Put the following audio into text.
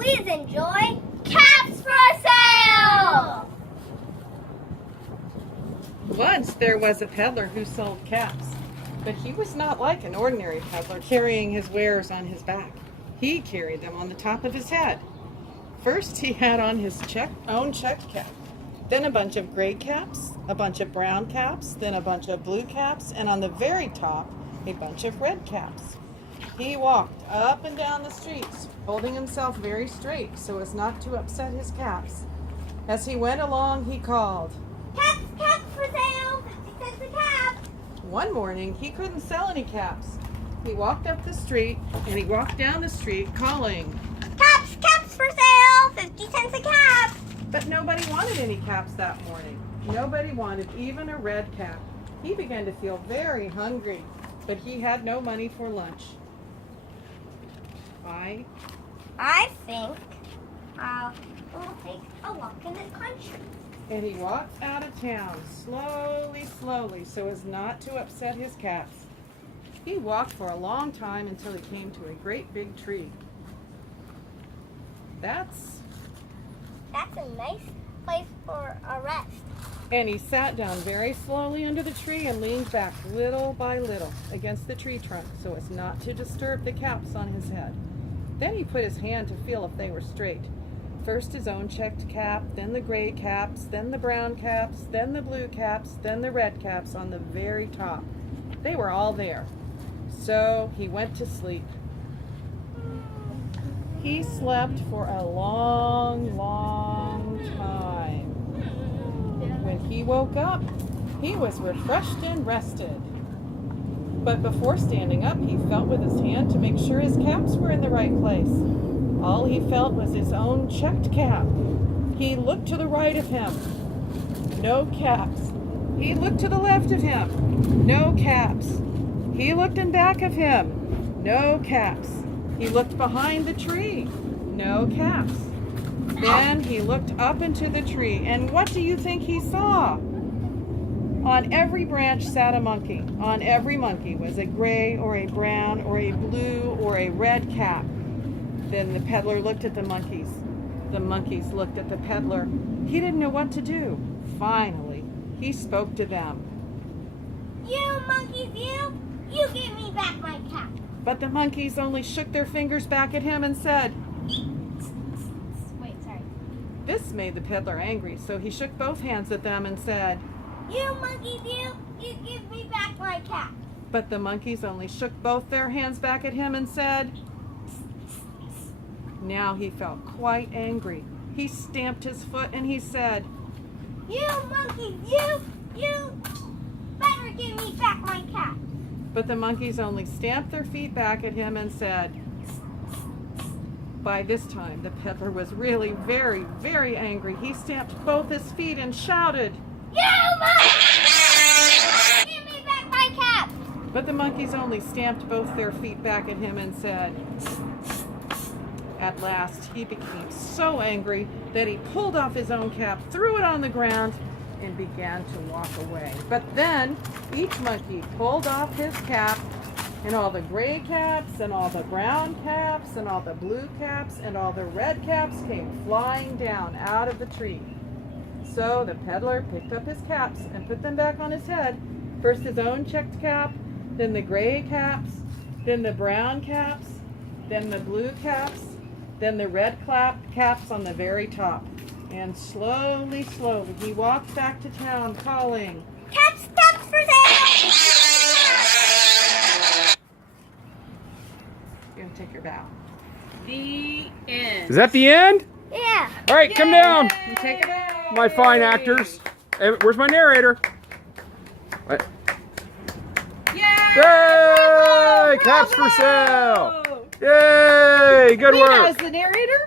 Please enjoy Caps for Sale! Once there was a peddler who sold caps, but he was not like an ordinary peddler carrying his wares on his back. He carried them on the top of his head. First he had on his own checked cap, then a bunch of gray caps, a bunch of brown caps, then a bunch of blue caps, and on the very top, a bunch of red caps. He walked up and down the streets, holding himself very straight so as not to upset his caps. As he went along, he called, Caps, caps for sale! 50 cents a cap! One morning, he couldn't sell any caps. He walked up the street and he walked down the street calling, Caps, caps for sale! 50 cents a cap! but nobody wanted any caps that morning. Nobody wanted even a red cap. He began to feel very hungry, but he had no money for lunch. I think I'll take a walk in the country. And he walked out of town slowly, so as not to upset his caps. He walked for a long time until he came to a great big tree. That's a nice place for a rest. And he sat down very slowly under the tree and leaned back little by little against the tree trunk so as not to disturb the caps on his head. Then he put his hand to feel if they were straight. First his own checked cap, then the gray caps, then the brown caps, then the blue caps, then the red caps on the very top. They were all there. So he went to sleep. He slept for a long time. When he woke up, he was refreshed and rested. But before standing up, he felt with his hand to make sure his caps were in the right place. All he felt was his own checked cap. He looked to the right of him. No caps. He looked to the left of him. No caps. He looked in back of him. No caps. He looked behind the tree. No caps. Then he looked up into the tree, and what do you think he saw? On every branch sat a monkey. On every monkey was a gray or a brown or a blue or a red cap. Then the peddler looked at the monkeys. The monkeys looked at the peddler. He didn't know what to do. Finally, he spoke to them. You monkeys, you give me back my cap. But the monkeys only shook their fingers back at him and said, Wait, sorry. This made the peddler angry, so he shook both hands at them and said, You monkeys, you give me back my cap. But the monkeys only shook both their hands back at him and said, Now he felt quite angry. He stamped his foot and he said, You monkeys, you better give me back my cap. But the monkeys only stamped their feet back at him and said, By this time, the peddler was really very angry. He stamped both his feet and shouted, You monkeys, give me back my cap. But the monkeys only stamped both their feet back at him and said, At last, he became so angry that he pulled off his own cap, threw it on the ground, and began to walk away. But then each monkey pulled off his cap, and all the gray caps and all the brown caps and all the blue caps and all the red caps came flying down out of the tree. So the peddler picked up his caps and put them back on his head. First his own checked cap, then the gray caps, then the brown caps, then the blue caps, then the red caps on the very top. And slowly he walked back to town calling, Caps, caps for sale. You're going to take your bow. The end. Is that the end? Yeah. All right, come down, You take a bow. my fine actors. Hey, where's my narrator? What? Yay! Yay! Caps for sale! Yay! Good Rita work. is the narrator.